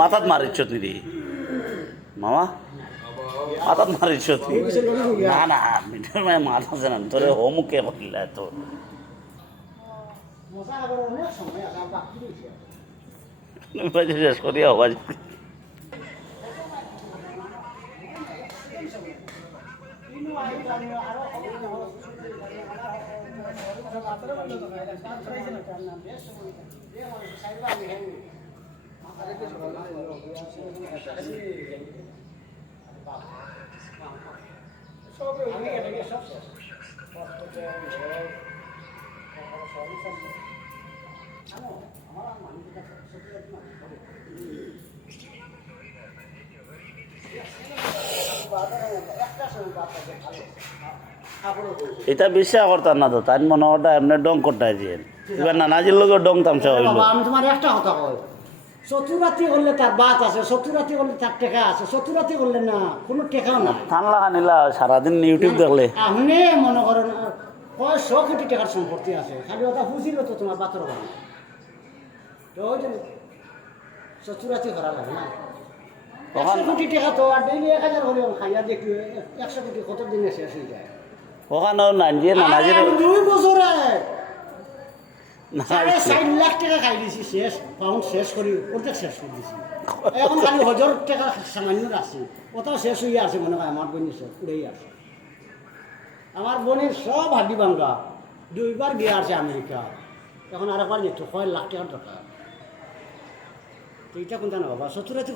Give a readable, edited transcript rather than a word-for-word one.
মাথাত মারিছ তুই রে মামা মাথাত মারিছ তুই না না মিটার মানে মাথা আছে না তোর হোমকে করলে তো শেষ করি আওয়াজ এটা বিশ্বাস করতাম না তো তাই মনে হয় এমনি ডং করতে দিয়ে এবার নানাজির লোক ডং তামসা হইল। আমি তোমার একটা কথা কই, চতুরাতি করলে তার বাত আছে, চতুরাতি করলে তার টেকা আছে, চতুরাতি করলে না কোনো টেকাও না। ঠান্ডা খানিলা সারাদিন ইউটিউব দেখলে আপনি মনে করেন 100 কোটি টাকার সম্পত্তি আছে, খালি ওটা বুঝিল তো তোমার বাতর বানা তো ওই জন্য চতুরাতি করা লাগে না। 100 কোটি টাকা তো আর ডেইলি 1000 করে খাইয়া দেখি 100 কোটি কত দিনে শেষ হয়ে যায়। ওখানেও নানজিয়ে নানাজির 2 বছরে 4.5 লাখ টাকা খাই দিছি, শেষ পাউন্ড শেষ করি অর্ধেক শেষ করে দিছি। এখন খালি 1000 টাকা সামান্য আছে, ওটাও শেষ হয়ে আছে মনে হয়। আমার বোনের সব উড়েই আছে, আমার বোনের সব হাড্ডি ভাঙ্গা, 2বার গিয়ে আছে আমেরিকা, এখন আর একবার যেত 6 লাখ টাকার দরকার। তো এটা কোনটা না বাবা চতুরাতি